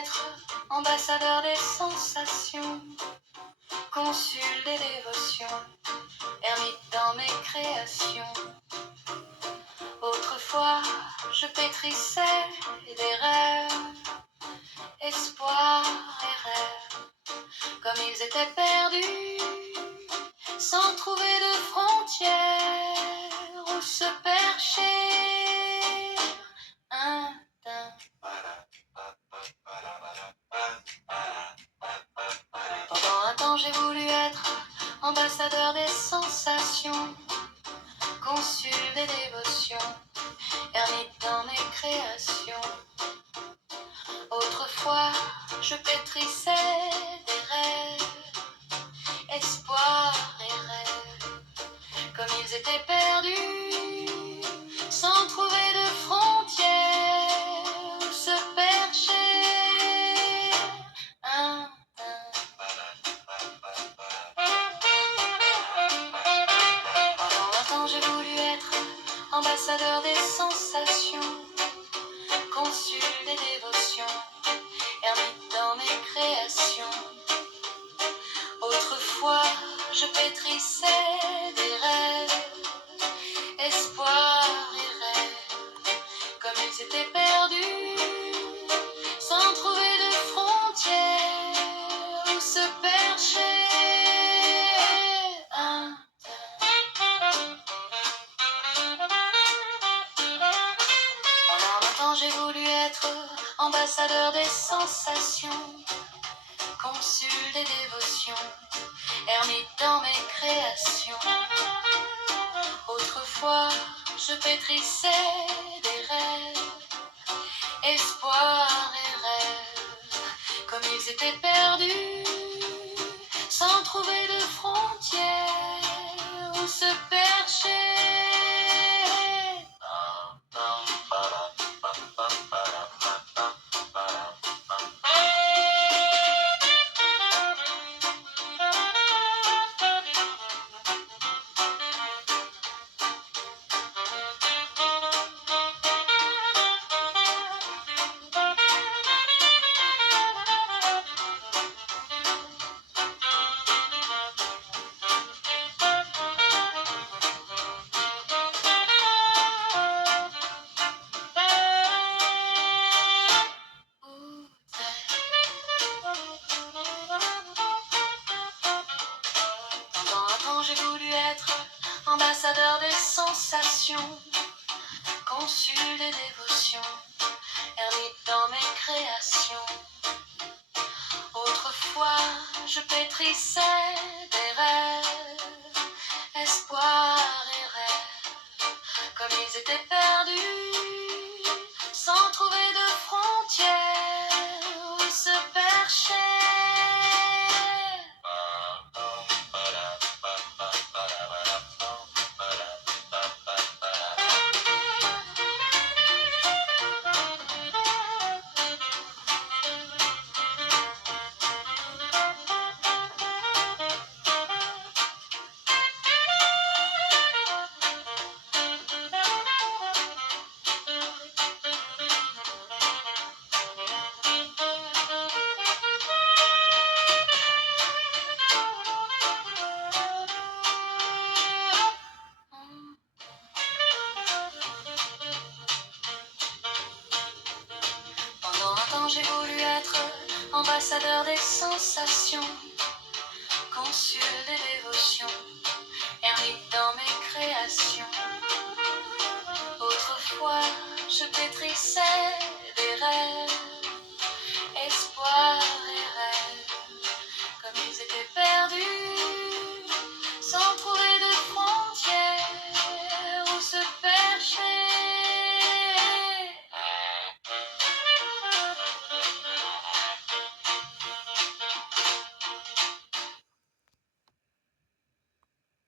être ambassadeur des sensations, consul des dévotions, ermite dans mes créations. Autrefois, je pétrissais des rêves, espoirs et rêves, comme ils étaient perdus, sans trouver de frontières où se percher. Un teint. Pendant un temps, j'ai voulu être ambassadeur des sensations, consul des dévotions, ermite dans mes créations. Autrefois, je pétrissais des rêves, espoirs et rêves, comme ils étaient perdus, sans trouver de frontières où se percher. Pendant longtemps, j'ai voulu être ambassadeur des sensations, consul des dévotions, ermite dans mes créations. Autrefois, je pétrissais des rêves, espoirs et rêves, comme ils étaient perdus, sans trouver de frontières où se percher. Pendant longtemps, j'ai voulu être ambassadeur des sensations, consul des dévotions, ermite dans mes créations. Autrefois, je pétrissais des rêves, espoirs et rêves, comme ils étaient perdus, sans trouver de frontières où se percher. J'ai voulu être ambassadeur des sensations, consul des dévotions, ermite dans mes créations. Autrefois, je pétrissais des rêves, espoirs et rêves, comme ils étaient perdus, sans trouver de frontières où se percher. J'ai voulu être ambassadeur des sensations, consul des dévotions, ermite dans mes créations. Autrefois, je pétrissais des rêves, espoirs et rêves, comme ils étaient perdus,